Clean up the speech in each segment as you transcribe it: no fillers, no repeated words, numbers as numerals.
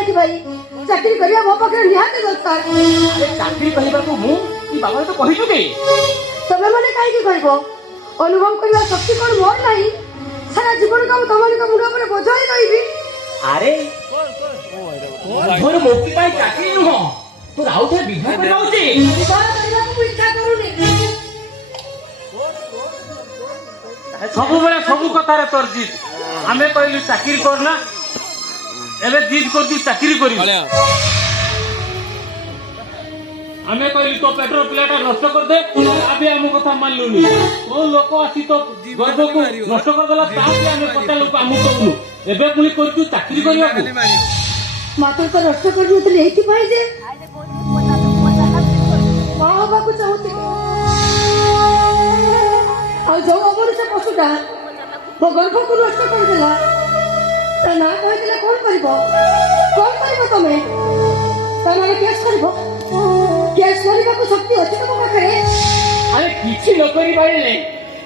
कहीं भाई चाकरी करिया मो पाखे निहाती दरकार। चाकरी कहबाकू मु ई बाबा तो कहि चुके तबे माने काहे की कहबो अनुभव करबा शक्ति कोन मोर नाही सारा जीवन का तमन का मुंडा पर बोझाई रहिबी। अरे मोर मोक्ति पाई चाकरी नु हो तो राउत विवाह करबा उची विवाह करबा को इच्छा करूनी। सबु बेला सबु कथारे तोर जिद आमे कहलु चाकरी करना एबे जिद कर दी चाकरी करी आमे कहलु तो पेट्रोल प्लेटा नष्ट कर दे अबे हम कथा मान लुनी तो लोक आसी तो गर्व को नष्ट कर देला ताके आमे पता लोक हम कहलु एबे पुनी करतु चाकरी करिया को मात्र तो नष्ट करनु तो एथि पाई जे मां बाबू चाहते आ जो अमर से पशुटा वो गर्भ को नष्ट कर देला ता ना कह देला कोन करबो तमे ता माने केस करबो केस करबा को शक्ति अछि तो पाखरे। अरे किछि न करि बाइले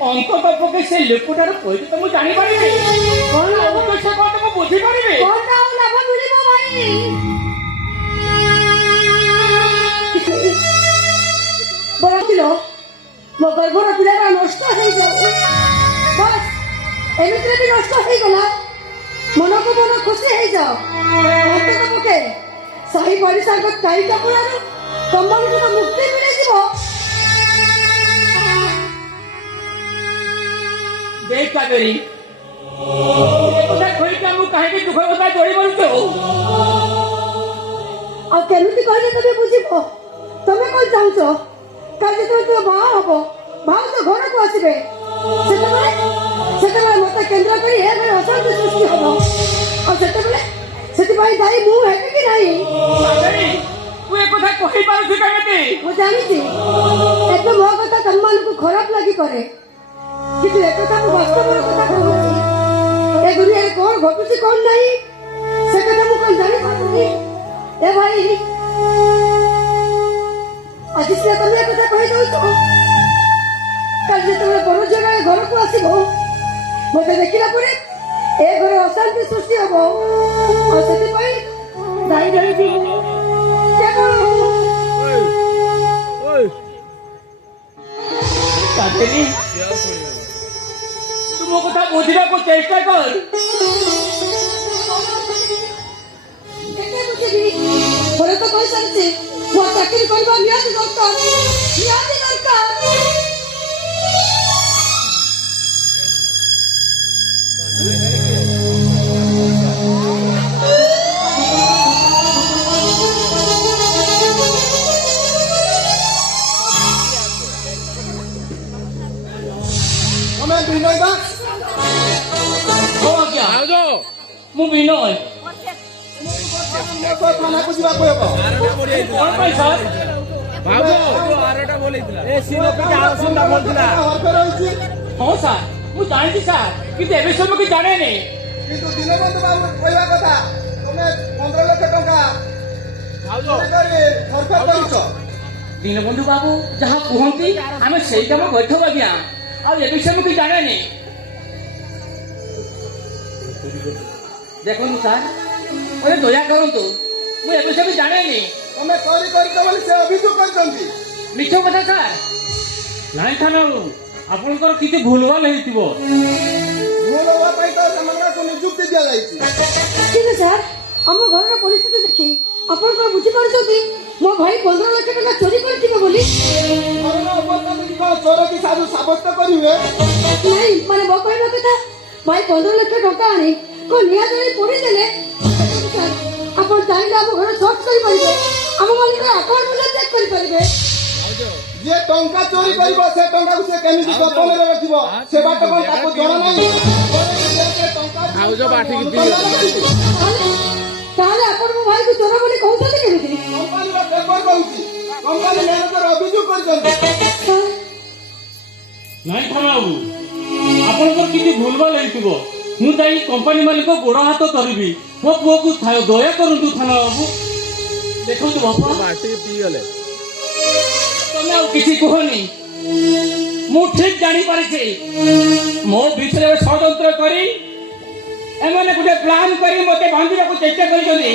अंक तो पके से लोकटार कोइ तो मु जानि पारिबे कोन अब से कोन मु बुझी पारिबे कोन ना लाभ मिलिबो भाई बड़ा किलो मो गर्भर पिलारा नष्ट हो जाऊ बस एमित्रे भी नष्ट हो गला मन को मन खुशी हो जाओ अंत तो पके सही परिसार को ताई का पुरानो कंबल को मुक्ति मिले जीवो। देख कावेरी ये কথা কই কা মু কাहे के दुख কথা जोड़ी बोलतो आ केमिति कहले तबे बुझिबो तमे कोइ चाहछो काजे तो बा हबो भाव तो घर को आसीबे सेतबे मते केंद्र करी हे रे अशांति सृष्टि हबो आ सेतबे भाई दाई मु है कि नहीं कावेरी तू ए কথা কই পারছি কেমতে मु जानिছি एतो मो कथा सम्मान को खराब लागि करे কিন্তু এ কথা মু বাস্তবের কথা কହୁছি ए दुनिया रे कोन घटुची कोन नहीं से कथा मु कोन जानि पारुनी ए भाई आज से तमे कथा कहि दउ तो कल जे तमे बड़ जगह घर को आसीबो मते देखिला परे ए घर अशांति सृष्टि हबो आ सेति पई दाई रही दी के करू ओए कावेरी तू मो কথা বুঝিবা को चेष्टा कर केते बुझिबी बड़े तो कहि सकते वो चाकरी करबा नियाती दरकार हमें बिनय बा हो क्या आजो मु बिनय तो थाना को जीवा कहबो कोन पैसा बाबू आरटा बोलैतिला ए सिनो के आसुंदा बोलतिला हरपे रहिछि हां सर मु जानती सर कि देबे समय कि जाने नहीं किंतु दिनबंधु बाबू कहवा कथा तुमे 15 लाख टका आजो करे सरकार करिছো दीनबंधु बाबू जहाँ कहती आम से काम बैठक आज्ञा आ विषय में जाने नहीं देखो सर मुझे दया करूँ मुझे विषय में जाने नहीं तुमे करी बोली से अभियोग करछंती मिछ कथा सर ନାଇଁ ଥାନା ଆପଣଙ୍କର କିଛି ଭୁଲଭାଲ ହେଇଥିବ भूल होवा पाई तो समन्वय को नियुक्ति दिया जाइछि ठीक है सर हम घर रा परिस्थिति देखि अपन को बुझी पारछथि मो भाई 15 लाख टका चोरी करथिबो बोली मरण अवस्था में को चोर की साधु साब्यस्त करिवे नहीं माने बो कहबो कथा भाई 15 लाख टका आनी को निया देई पड़ी देले अपन चाइले हम घर शॉर्ट करी परिबे हम मालिक अकाउंट में चेक करी परिबे जे टंका चोरी करिवो से टंका से केमिति गोपन रे रखिवो से बाट कोन ताको जणा नाही आउजो बाठी की ताले अपन मो भाई को चोरा बोली कहउछथि केमिति कंपनी रो पेपर कहउछि कंपनी मैनेजर अभियोग करछन ନାଇଁ ଥାନା ବାବୁ ଆପଣଙ୍କର କିଛି ଭୁଲଭାଲ ହେଇଥିବ ମୁଁ ଯାଇ କମ୍ପାନୀ ମାଲିକ ଗୋଡ଼ ହାତ ଧରିବି ମୋ ପୁଅକୁ ଦୟା କରନ୍ତୁ ଥାନା ବାବୁ ଦେଖନ୍ତୁ ବାପା ତମେ ଆଉ କିଛି କୁହନି ମୁଁ ଠିକ ଜାଣିପାରିଛି ମୋ ଭିତରେ ଷଡ଼ଯନ୍ତ୍ର କରି ଏମାନେ ଗୋଟେ ପ୍ଲାନ୍ କରି ମତେ ବାନ୍ଧିବାକୁ ଚେଷ୍ଟା କରିଛନ୍ତି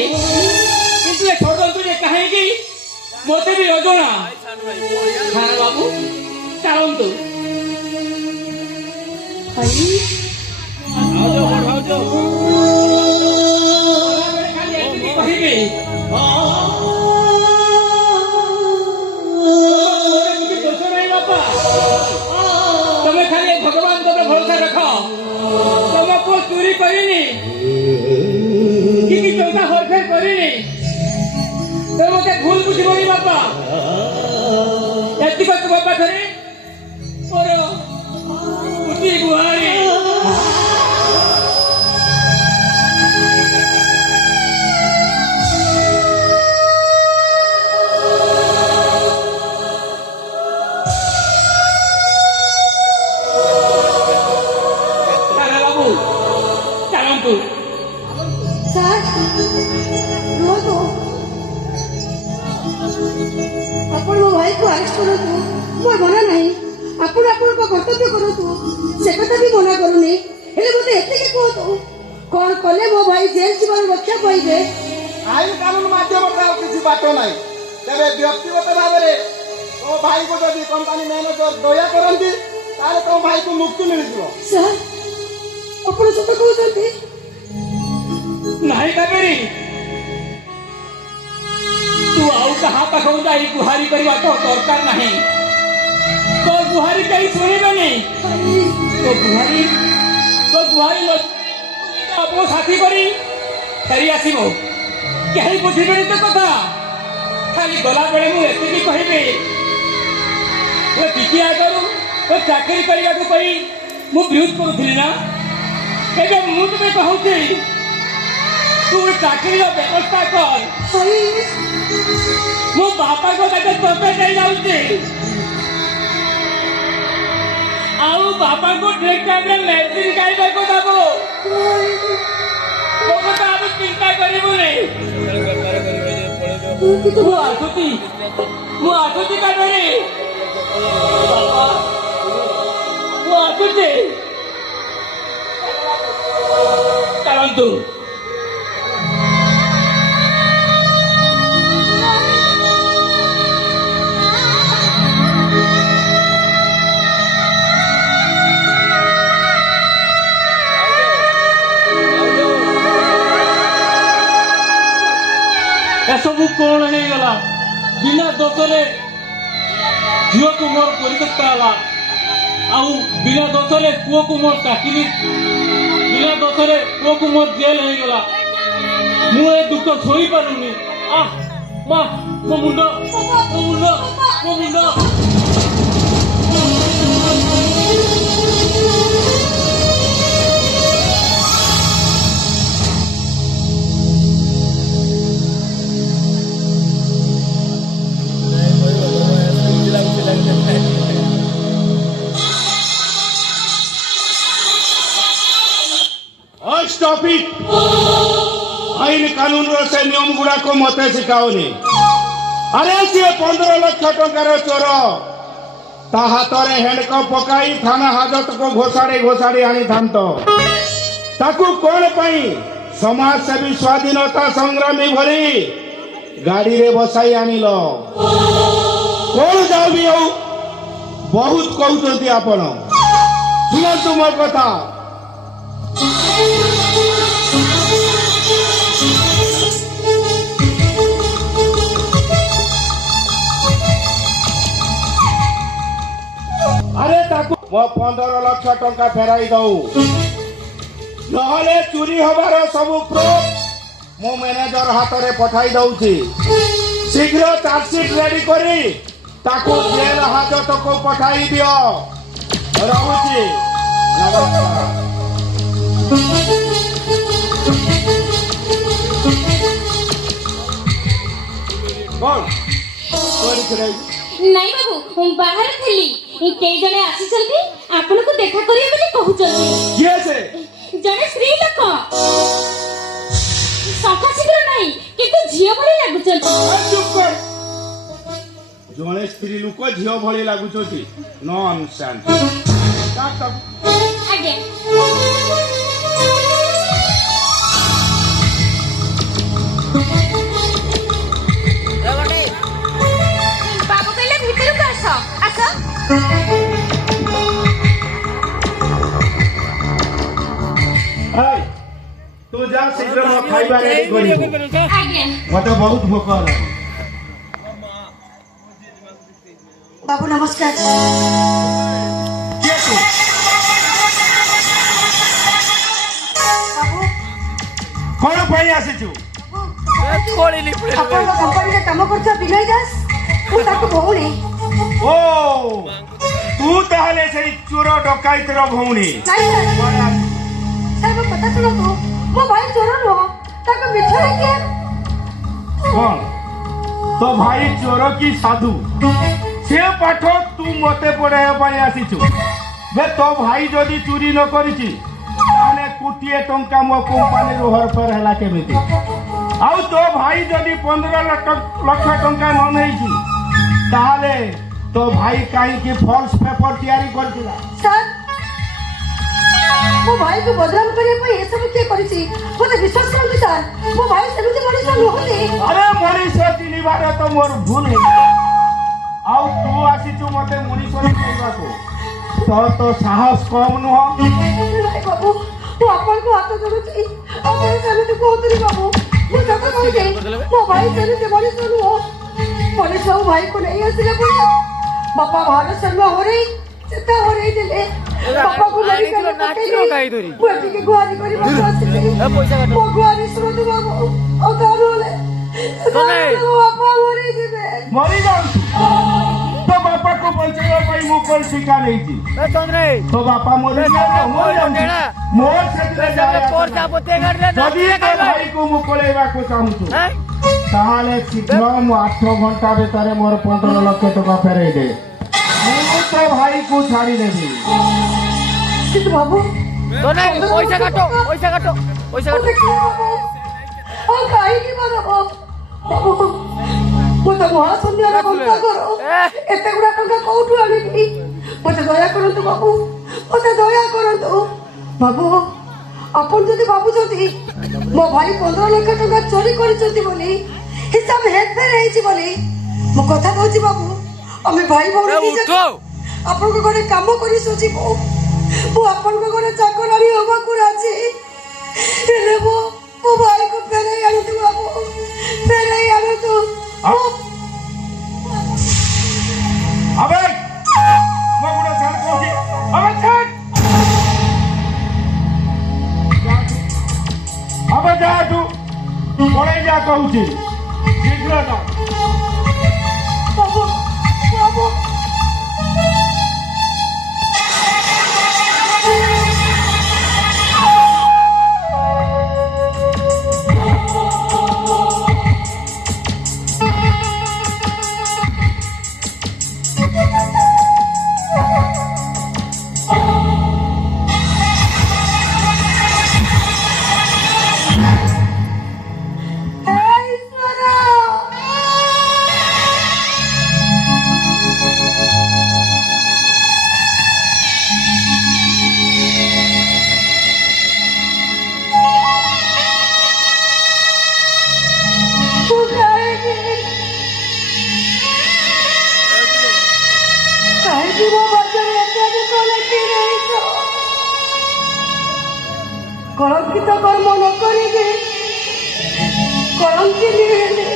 ମୋତେ ବି ଅଜଣା। ସାନ ବାବୁ ଚାଲନ୍ତୁ। ଭାଇ ଖାଲି ଏତିକି କହିବି, କିଛି ଦୋଷ ନାହିଁ ବାପା। ତମେ ଖାଲି ଭଗବାନଙ୍କ ଉପରେ ଭରସା ରଖ। ତମ ପୁଅ ଚୋରି କରିନି କି ଟଙ୍କା ହରଫେର କରିନି। ତମେ ମୋତେ ଭୁଲ ବୁଝିବନି ବାପା। ଏତିକ ତୁମ ପାଖରେ ମୋର ଗୋଟିଏ ଗୁହାରି। ବାବୁ ଚାଲନ୍ତୁ। ସାର୍ ରୁହନ୍ତୁ, ଆପଣ ମୋ ଭାଇକୁ ଆରେଷ୍ଟ କରନ୍ତୁ। ମୋର ମନା ନାହିଁ, ଆପଣ ଆପଣଙ୍କ କର୍ତ୍ତବ୍ୟ କରନ୍ତୁ, ସେ କଥା ବି ମନା କରୁନି। ହେଲେ ମୋତେ ଏତିକି କୁହନ୍ତୁ, କଣ କଲେ ମୋ ଭାଇ ଜେଲ୍ ଜୀବନ ରକ୍ଷା ପାଇବେ? ଆଇନ କାନୁନ ମାଧ୍ୟମରେ ଆଉ କିଛି ବାଟ ନାହିଁ। ତେବେ ବ୍ୟକ୍ତିଗତ ଭାବରେ ତମ ଭାଇକୁ ଯଦି କମ୍ପାନୀ ମ୍ୟାନେଜର ଦୟା କରନ୍ତି ତାହେଲେ ତମ ଭାଇକୁ ମୁକ୍ତି ମିଳିଯିବ। ସାର୍ ଆପଣ ସତ କହୁଛନ୍ତି? ନାହିଁ କାବେରୀ, ତୁ ଆଉ କାହା ପାଖକୁ ଯାଇ ଗୁହାରି କରିବା ତ ଦରକାର ନାହିଁ। ତୋ ଗୁହାରି କେହି ଶୁଣିବେନି। ତୋ ଗୁହାରି ଆପଣଙ୍କ ସାଥୀ କରି ଫେରି ଆସିବ। କେହି ବୁଝିବେନି ତୋ କଥା। ଖାଲି ଗଲାବେଳେ ମୁଁ ଏତିକି କହିବି, ଟିକେ ଆଗରୁ ଚାକିରି କରିବାକୁ କହି ମୁଁ ବିରୋଧ କରୁଥିଲି ନା। ଏବେ ମୁଁ ତୁମେ କହୁଛି, ତୁ ଚାକିରିର ବ୍ୟବସ୍ଥା କର। ମୋ ବାପାଙ୍କ ତାকে ତୋତେ ଦେଇ ଯାଉଛି। ଆଉ ବାପାଙ୍କୁ ଠିକ ଟାଇମରେ ମେଡିସିନ ଖାଇବାକୁ ଦବ। ମୋ କଥା ଆମେ ଚିନ୍ତା କରିବୁନି। ମୁଁ ଆସୁଛି କାବେରୀ। ବାପା ମୁଁ ଆସୁଛି। ଚାଲନ୍ତୁ। ଏସବୁ କଣ ହେଇଗଲା? ବିନା ଦୋଷରେ ଝିଅକୁ ମୋର ପରିତ୍ୟକ୍ତ ହେଲା, ଆଉ ବିନା ଦୋଷରେ ପୁଅକୁ ମୋର ଚାକିରି, ବିନା ଦୋଷରେ ପୁଅକୁ ମୋର ଜେଲ୍ ହେଇଗଲା। ମୁଁ ଏ ଦୁଃଖ ଶୋଇପାରୁନି। ମା ମୋ ମୁଣ୍ଡ, ମୋ ମୁଣ୍ଡ, ମୋ ମୁଣ୍ଡ। Stop it. आईन कानून से नियम गुड़ाक मत शिखाओनी। अरे सी 15 लाख टंकार चोर ता हाथ में हैंडकफ पकाई थाना हाजत को घोषाड़ी घोषाड़ी आनी थांत ताकू कौन पाई समाजसेवी स्वाधीनता संग्रामी भली गाड़ी रे बसाई आनिल। कौन जाओ भी हो बहुत कहते आपण शुणु मो कथा। अरे ताकू मो 15 लाख टंका फेराई दऊ नहले चोरी हबार सब प्रूफ मो मैनेजर हाथ में पठाई दउची। शीघ्र चार्जशीट रेडी करी ताकू जेल हाजत को पठाई दियो। रहुची नमस्कार। कौन ନାଇଁ ବାବୁ ମୁଁ ବାହାରେ ଥିଲି। କେହି ଜଣେ ଆସିଛନ୍ତି ଆପଣଙ୍କୁ ଦେଖା କରିବେ ବୋଲି କହୁଛନ୍ତି। किए से ଜଣେ ସ୍ତ୍ରୀ ଲୋକ ଶଙ୍ଖା ଶୀଘ୍ର ନାହିଁ କିନ୍ତୁ ଝିଅ ଭଳି ଲାଗୁଛନ୍ତି। चुप कर। जड़े स्त्री लोक झील भली लगुच नॉनसेंस। ଆଜ୍ଞା এই, ତୁ ଯା ଶୀଘ୍ର ମୋ ଖାଇବା ରେଡି କରିବୁ ଆଜ୍ଞା ମତେ ବହୁତ ଭୋକ ହେଲା ବାବୁ ନମସ୍କାର। କିଏ ତୁ ବାବୁ କଣ ପାଇଁ ଆସିଛୁ ଆପଣଙ୍କ କମ୍ପାନୀରେ କାମ କରୁଥିବା ବିନୟ ଦାସ ମୁଁ ତାକୁ ଭଉଣୀ। ଓ ତୁ ତାହେଲେ ସେଇ ଚୋର ଡକାଇତର ଭଉଣୀ ନାଇଁ ସାର୍ କୁଆଡ଼େ ଆସିଛୁ? ସାର୍ ମୋ କଥା ଶୁଣନ୍ତୁ, ମୋ ଭାଇ ଚୋର ନୁହଁ, ତାକୁ ମିଛରେ କିଏ କଣ ତୋ ଭାଇ ଚୋର କି ସାଧୁ ସେ ପାଠ ତୁ ମତେ ପଢାଇବା ପାଇଁ ଆସିଛୁ ଯେ ତୋ ଭାଇ ଯଦି ଚୋରି ନ କରିଛି ତାହେଲେ କୋଟିଏ ଟଙ୍କା ମୋ କମ୍ପାନୀରୁ ହରଫର ହେଲା କେମିତି ଆଉ ତୋ ଭାଇ ଯଦି 15 ଲକ୍ଷ ଟଙ୍କା ନ ନେଇଛି ତାହେଲେ ତୋ ଭାଇ କାହିଁକି ଫଲ୍ସ ପେପର ତିଆରି କରିଥିଲା ସାର୍ ମୋ ଭାଇକୁ ବଦନାମ କରିବା ପାଇଁ ଏସବୁ କିଏ କରିଛି ମୋତେ ବିଶ୍ୱାସ କରନ୍ତୁ ସାର୍, ମୋ ଭାଇ ସେମିତି ମଣିଷ ନୁହନ୍ତି। ଆରେ ମଣିଷ ଚିହ୍ନିବାର ତ ମୋର ଭୁଲ ହେଇଗଲା ଆଉ ତୁ ଆସିଛୁ ମତେ ମଣିଷ କହିବାକୁ ତ ସାହସ କମ ନୁହଁ ନାଇଁ ବାବୁ, ମୁଁ ଆପଣଙ୍କୁ ହାତ ଯୋଡୁଛି, ଆପଣ ସେମିତି କୁହନ୍ତୁନି ବାବୁ, ମୁଁ ସତ କହୁଛି ମୋ ଭାଇ ସେମିତି ମଣିଷ ନୁହଁ। ପୋଲିସ ବାବୁ ଭାଇକୁ ନେଇ ଆସିଲେ ପୁଣି ବାପା ଭାରସାମ୍ୟ ହରେଇ ଚିତା ହରେଇ ଦେଲେ, ବାପାକୁ ମେଡିକାଲରେ ପକେଇଦେଇ ମୁଁ ଏଠିକି ଗୁହାରି କରିବାକୁ ଆସିଛି। ମୋ ଗୁହାରି ଶୁଣନ୍ତୁ ବାବୁ, ଆଉ ତା ନହେଲେ ମୋ ବାପା ମରିଯିବେ। ମରିଯାଉଛି ତୋ ବାପାକୁ ବଞ୍ଚେଇବା ପାଇଁ ମୁଁ କଣ ଶିକ୍ଷା ନେଇଛି ତୋ ବାପା ମରିଯାଉଛି ମୋର ସେଥିରେ ଯଦି ତୋ ଭାଇକୁ ମୁଁ ପଳେଇବାକୁ ଚାହୁଁଛୁ ତାହେଲେ ଶୀଘ୍ର ମୁଁ 8 ଘଣ୍ଟା ଭିତରେ ମୋର 15 ଲକ୍ଷ ଟଙ୍କା ଫେରେଇ ଦେ ମୁଁ ତୋ ଭାଇକୁ ଛାଡ଼ିଦେବି କିନ୍ତୁ ବାବୁ ପଇସା କାଟ ମୋତେ କିଏ ବାବୁ ଆଉ କାହିଁକି ମାରବ ବାବୁ, ମୁଁ ତ ମହାଶୂନ୍ୟର ବଂଶଧର, ଏତେ ଗୁଡା ଟଙ୍କା କୋଉଠୁ ଆଣିବି? ମୋତେ ଦୟା କରନ୍ତୁ ବାବୁ, ମୋତେ ଦୟା କରନ୍ତୁ ବାବୁ। ଆପଣ ଯଦି ଭାବୁଛନ୍ତି ମୋ ଭାଇ 15 ଲକ୍ଷ ଟଙ୍କା ଚୋରି କରିଛନ୍ତି ବୋଲି ହିସାବ ହେରଫେର ହେଇଛି ବୋଲି, ମୁଁ କଥା କହୁଛି ବାବୁ, ଆମେ ଭାଇ ଭଉଣୀ ଆପଣଙ୍କ ଘରେ କାମ କରି ଶୋଚିବୁ, ମୁଁ ଆପଣଙ୍କ ଘରେ ଚାକରାଣୀ ହବାକୁ ରାଜି, ହେଲେ ମୋ ଭାଇକୁ ଫେରେଇ ଆଣନ୍ତୁ ବାବୁ, ଫେରେଇ ଆଣନ୍ତୁ। ଆବେ ମୋ ଗୁଡ଼ ଛାଡ଼ କହୁଛି ଆବେ ଛାଡ଼ ଆବେ ଯା ତୁ ପଳେଇ ଯା କହୁଛି ଶୀଘ୍ର ଯା ବାବୁ ବାବୁ কলঙ্কিত কর্ম নকরিবে কলঙ্কিনী হেলে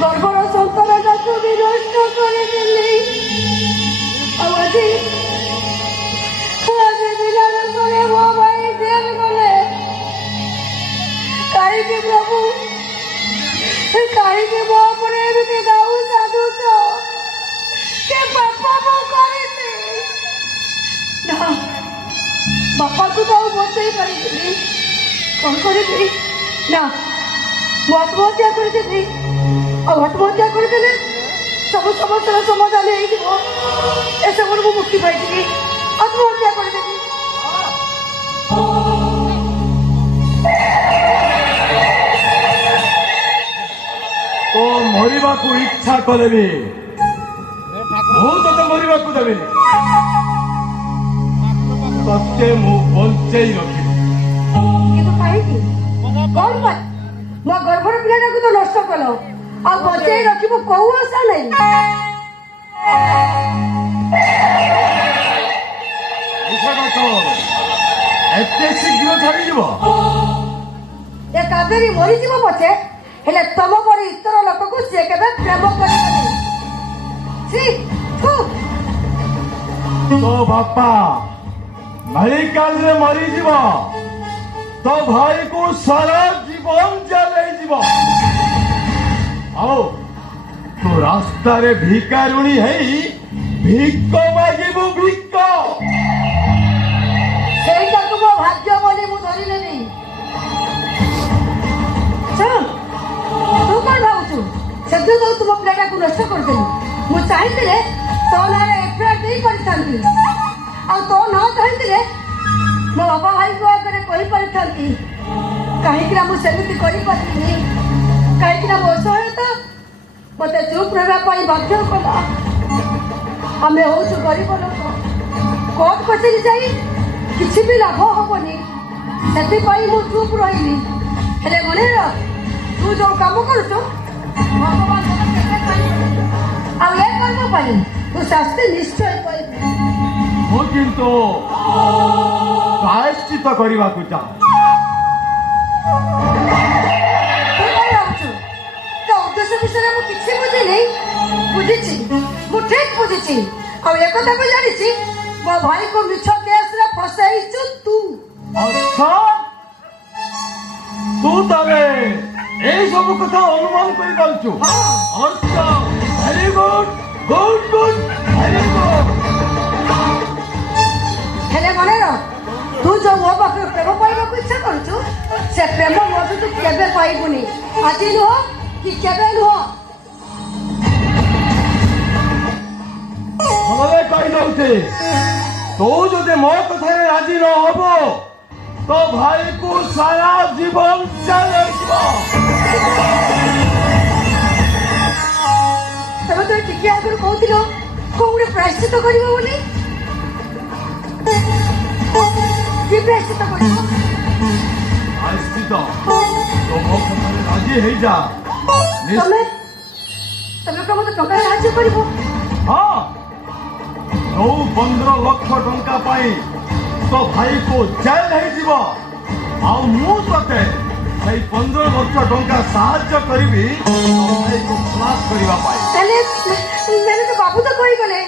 গর্ভর সন্তানটাকে বিনষ্ট করে দেলে আজ বিধান করে ମୋ ଭାଇ ଜେଲ ଗଲେ କାହିଁକି ପ୍ରଭୁ କାହିଁକି ମୋ ଉପରେ ଏମିତି ଦାଉ ସାଧୁଛ के बापा ମୁଁ କରିଛି ନା ବାପାକୁ ତ ଆଉ ବଞ୍ଚେଇ ପାରିବିନି କ'ଣ କରିବି ନା ମୁଁ ଆତ୍ମହତ୍ୟା କରିଦେବି ଆଉ ଆତ୍ମହତ୍ୟା କରିଦେଲେ ସବୁ ସମସ୍ୟାର ସମାଧାନ ହେଇଯିବ ଏସବୁରୁ ମୁଁ ମୁକ୍ତି ପାଇଯିବି ଆତ୍ମହତ୍ୟା କରିଦେବି ଓ ମରିବାକୁ ଇଚ୍ଛା କଲେନି ମୁଁ ତତେ ମରିବାକୁ ଦେବିନି ତତେ ମୁଁ ବଞ୍ଚେଇ ରଖିବି କିନ୍ତୁ କାହିଁକି କ'ଣ ପାଇଁ ମୋ ଗର୍ଭର ପିଲାଟାକୁ ତ ନଷ୍ଟ କଲ ଆଉ ବଞ୍ଚେଇ ରଖିବ କୋଉ ଆଶା ନାହିଁ ଏତେ ଶୀଘ୍ର ଛାଡ଼ିଯିବ? ଏ କାବେରୀ ମରିଯିବ ପଛେ, ହେଲେ ତମ ପରି ଇତର ଲୋକକୁ ସିଏ କେବେ ପ୍ରେମ କରିବନି। ଛି, ଥୁ। ତୋ ବାପା ମେଡିକାଲରେ ମରିଯିବ, ତୋ ଭାଇକୁ ସାରା ଜୀବନ ଜେଲ୍ ଯିବ, ଆଉ ତୁ ରାସ୍ତାରେ ଭିକାରୁଣୀ ହେଇ ଭିକ ମାଗିବୁ, ଭିକ। ସେଇଟାକୁ ମୋ ଭାଗ୍ୟ ବୋଲି ମୁଁ ଧରିଲେନି। ଶୁଣ, ତୁ କଣ ଭାବୁଛୁ ସେଦିନ ତ ତୁମ ପିଲାଟାକୁ ନଷ୍ଟ କରିଦେଲୁ। ମୁଁ ଚାହିଁଥିଲେ ତୋ ନାଁରେ ଏଫଆଇଆର ଦେଇପାରିଥାନ୍ତି, ଆଉ ତୋ ନ ଚାହିଁଥିଲେ ମୋ ବାପା ଭାଇଙ୍କ ଆଗରେ କହିପାରିଥାନ୍ତି। କାହିଁକିନା ମୁଁ ସେମିତି କରିପାରିଲିନି, କାହିଁକିନା ମୋ ଅସହାୟତା ମତେ ଚୁପ୍ ରହିବା ପାଇଁ ବାଧ୍ୟ କଲା। ଆମେ ହଉଛୁ ଗରିବ ଲୋକ, କୋର୍ଟ କଚେରୀ ଯାଇ କିଛି ବି ଲାଭ ହବନି, ସେଥିପାଇଁ ମୁଁ ଚୁପ୍ ରହିଲି। ହେଲେ ମନେ ରଖ, ତୁ ଯୋଉ କାମ କରୁଛୁ ଭଗବାନ ତତେ କେବେ ପାଇବେନି, ଆଉ ଏ କର୍ମ ପାଇଁ ତୁ ଶାସ୍ତି ନିଶ୍ଚୟ ପାଇବୁ। ମୁଁ କିନ୍ତୁ ପ୍ରାୟଶ୍ଚିତ କରିବାକୁ ଚାହେଁ। ତୁ କଣ ଭାବୁଛୁ ତୋ ଉଦ୍ଦେଶ୍ୟ ବିଷୟରେ ମୁଁ କିଛି ବୁଝିନି? ବୁଝିଛି, ମୁଁ ଠିକ ବୁଝିଛି, ଆଉ ଏକଥା ବି ଜାଣିଛି ମୋ ଭାଇକୁ ମିଛ କେସରେ ଫସାଇଛୁ ତୁ। ଆଚ୍ଛା, ତୁ ତାହେଲେ এই ସବୁ କଥା ଅନୁମାନ କରିପାରୁଛୁ? ଆଚ୍ଛା, very good, good good, very good. ହେଲେ ମନେ ରଖ, ତୁ ଯୋଉ ମୋ ପାଖରୁ ପ୍ରେମ ପାଇବାକୁ ଇଚ୍ଛା କରୁଛୁ, ସେ ପ୍ରେମ ମୋଠୁ ତୁ କେବେ ପାଇବୁନି। ଆଜି ନୁହଁ କି କେବେ ନୁହଁ। ଭଲରେ କହିଦଉଛି, ତୁ ଯଦି ମୋ କଥାରେ ରାଜି ନ ହବ, ତୋ ଭାଇକୁ ସାରା ଜୀବନ ଜେଲ୍ ଯିବ। ତମେ ତ ଟିକେ ଆଗରୁ କହୁଥିଲ କୋଉ ଗୋଟେ ପ୍ରାୟଶ୍ଚିତ କରିବ ବୋଲି। କି ପ୍ରାୟଶ୍ଚିତ କରିବ? ପ୍ରାୟଶ୍ଚିତ ତୋ ମୋ କଥାରେ ରାଜି ହେଇଯା। ତମେ ତମେ କଣ ମତେ ଟଙ୍କା ସାହାଯ୍ୟ କରିବ? ହଁ, ଯୋଉ 15 ଲକ୍ଷ ଟଙ୍କା ପାଇଁ ତୋ ଭାଇକୁ ଜେଲ୍ ହେଇଯିବ, ଆଉ ମୁଁ ତତେ ସେଇ 15 ଲକ୍ଷ ଟଙ୍କା ସାହାଯ୍ୟ କରିବି ତୋ ଭାଇକୁ ଖଲାସ କରିବା ପାଇଁ। ହେଲେ ତ ବାବୁ ତ କହିଗଲେ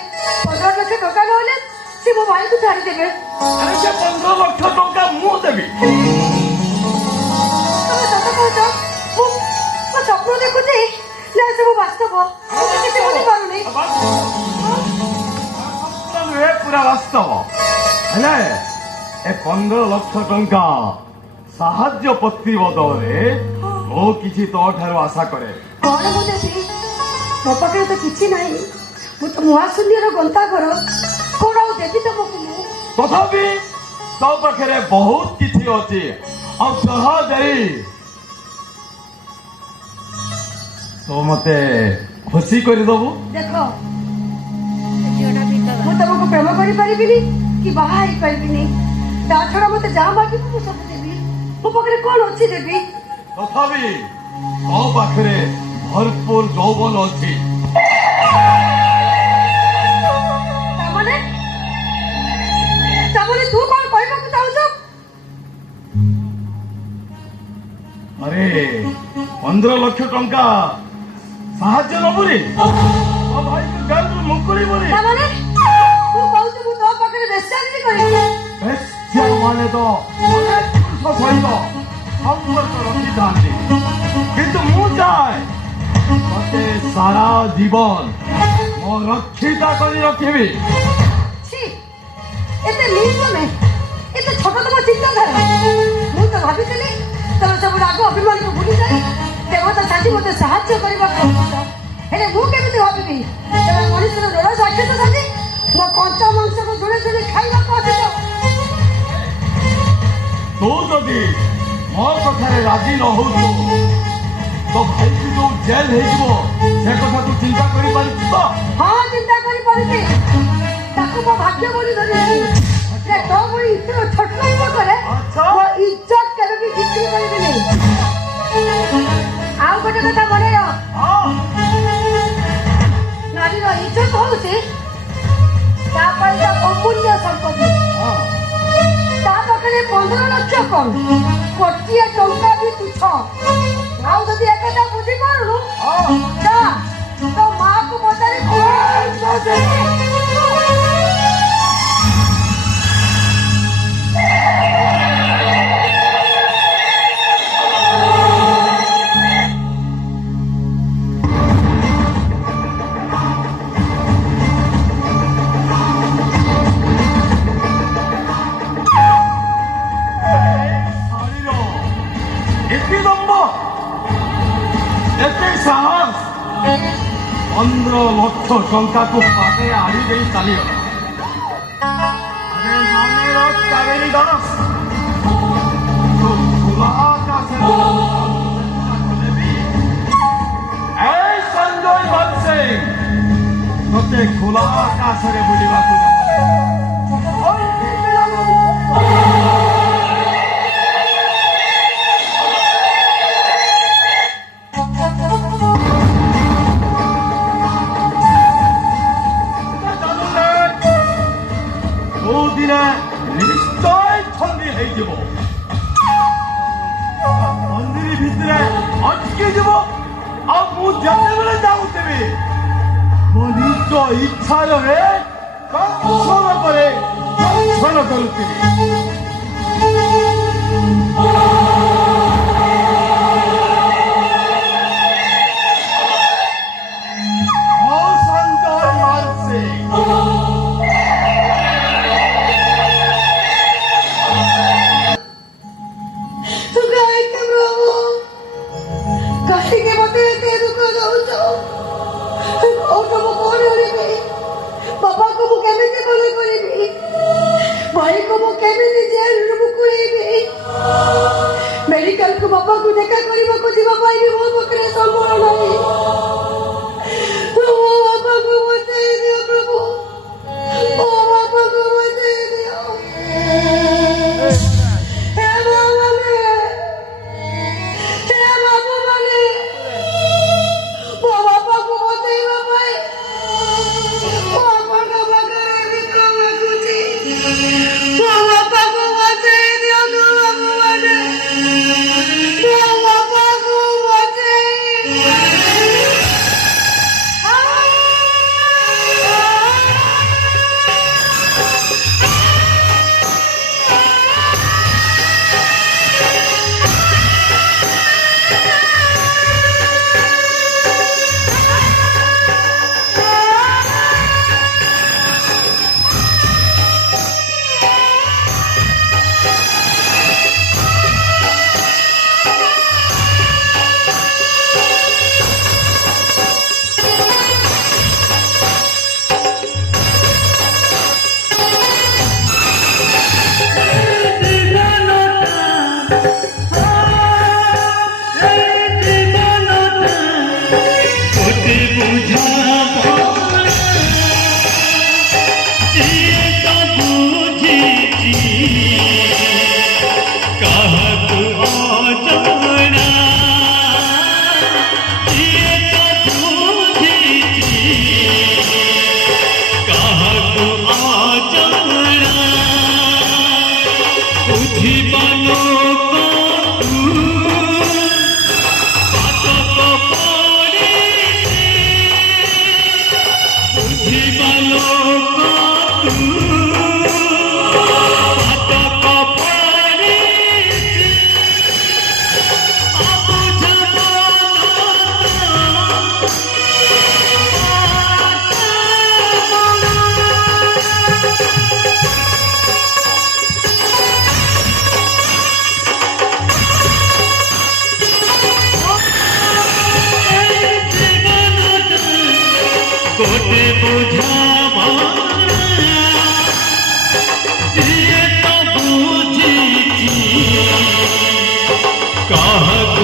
15 ଲକ୍ଷ ଟଙ୍କା ନହେଲେ ସେ ମୋ ଭାଇକୁ ଛାଡ଼ିଦେବେ। ଆରେ ସେ 15 ଲକ୍ଷ ଟଙ୍କା ମୁଁ ଦେବି। ତମେ ସତ କହୁଛ? ମୁଁ ସ୍ୱପ୍ନ ଦେଖୁଛି ନା ସବୁ ବାସ୍ତବ? ମୁଁ ତ କିଛି ବୁଝିପାରୁନି। ପୁରା ବାସ୍ତବ। ହେଲେ ଏ 15 ଲକ୍ଷ ଟଙ୍କା ସାହାଯ୍ୟ ପତ୍ରି ବଦଳରେ ମୁଁ କିଛି ତୋ ଠାରୁ ଆଶା କରେ। କଣ ମୁଁ ଦେବି? ମୋ ପାଖରେ ତ କିଛି ନାହିଁ, ମୁଁ ତ ମହାଶୂନ୍ୟର ଗନ୍ତାଘର, କଣ ଆଉ ଦେବି ତମକୁ ମୁଁ? ତଥାପି ତୋ ପାଖରେ ବହୁତ କିଛି ଅଛି, ଆଉ ଯାହା ଦେଇ ତୁ ମତେ ଖୁସି କରିଦବୁ। ଦେଖ, ମୁଁ ତମକୁ ପ୍ରେମ କରିପାରିବିନି କି ବାହା ହେଇପାରିବିନି, ତା ଛଡା ମତେ ଯାହା ମାଗିବ ମୁଁ ସବୁ ଦେବି। ମୋ ପାଖରେ କଣ ଅଛି ଦେବି? ତଥାପି ତୋ ପାଖରେ ଭରପୁର ଯୌବନ ଅଛି। ତାମାନେ ତୁ କଣ କହିବାକୁ ଚାହୁଁଛ? ଆରେ 15 ଲକ୍ଷ ଟଙ୍କା ସାହାଯ୍ୟ ନବୁନି, ତୋ ଭାଇକୁ ଜେଲରୁ ମୁକୁଳିବୁନି। ତାମାନେ ତୁ କହୁଛୁ ମୁଁ ତୋ ପାଖରେ ବେଶ୍ୟାଗିରି କରିବି? ବେଶ୍ୟା ମାନେ ତ ଅନେକ ପୁରୁଷ ସହିତ ସମ୍ପର୍କ ରଖିଥାନ୍ତି, କିନ୍ତୁ ମୁଁ ଚାହେଁ ତତେ ସାରା ଜୀବନ ମୋ ରକ୍ଷିତା କରି ରଖିବି। ଛି, ଏତେ ନିଚ ନୁହେଁ, ଏତେ ଛୋଟ ତମ ଚିନ୍ତାଧାରା। ମୁଁ ତ ଭାବିଥିଲି ତମେ ସବୁ ରାଗ ଅଭିମାନକୁ ଭୁଲିଯାଇ ଦେବତା ସାଜି ମତେ ସାହାଯ୍ୟ କରିବାକୁ ଚାହୁଁଛ। ହେଲେ ମୁଁ କେମିତି ଭାବିବି ତମେ ମଣିଷର ନିର ରାକ୍ଷସ ସାଜି ମୋ କଞ୍ଚା ମାଂସକୁ ଝୁଳି ଝୁଳି ଖାଇବାକୁ ଆସିଛ? ତୁ ଯଦି ମୋ କଥାରେ ରାଜି ନ ହଉଛୁ, ତୋ ଭାଇକୁ ଯୋଉ ଜେଲ୍ ହେଇଯିବ ସେ କଥା ତୁ ଚିନ୍ତା କରିପାରିଛୁ ତ? ହଁ, ଚିନ୍ତା କରିପାରୁଛି। ତାକୁ ମୋ ଭାଗ୍ୟ ବୋଲି ଧରିଛି। ଯେ ତୋ ଭଳି ଇତର ଛୋଟ କରେ ମୋ ଇଜ୍ଜତ କେବେ ବି ବିକ୍ରି କରିବିନି। ଆଉ ଗୋଟେ କଥା ମନେ ରଖ, ହଁ, ନାରୀର ଇଜ୍ଜତ ହଉଛି 15 ଲକ୍ଷ କଣ କୋଟିଏ ଟଙ୍କା ବି ତୁଛ ଆଉ ଯଦି ଏକଥା ବୁଝିପାରୁନୁ ଯା ତୋ ମାଆକୁ ପଚାରି ଏତେ ସାହସ 15 ଲକ୍ଷ ଟଙ୍କାକୁ ପାଖେ ଆଣି ଦେଇ ଚାଲିଗଲା। କାବେରୀ ଦାସ ଖୋଲା ଆକାଶରେ ସଞ୍ଜୟ ବଂଶୀ ମୋତେ ଖୋଲା ଆକାଶରେ ବୁଲିବାକୁ ନିଶ୍ଚୟ ଥଣ୍ଡି ହେଇଯିବ ମନ୍ଦିର ଭିତରେ ଅଟକି ଯିବ ଆଉ ମୁଁ ଯେତେବେଳେ ଯାଉଥିବି ମୋ ନିଜ ଇଚ୍ଛାରେ କଂସନ ପରେ କଂସନ କରୁଥିବି। मेडिकल को बापा को देखा करने को जीवा पाएगी वो बकरे संभाल नहीं वो बापा को बचाई दियो प्रभु वो बापा को बचाई दियो हे बाबा ने वो बापा को बचाई बापा वो बापा का बकरे भी कम कुछ वो बापा को बचाई दियो काहक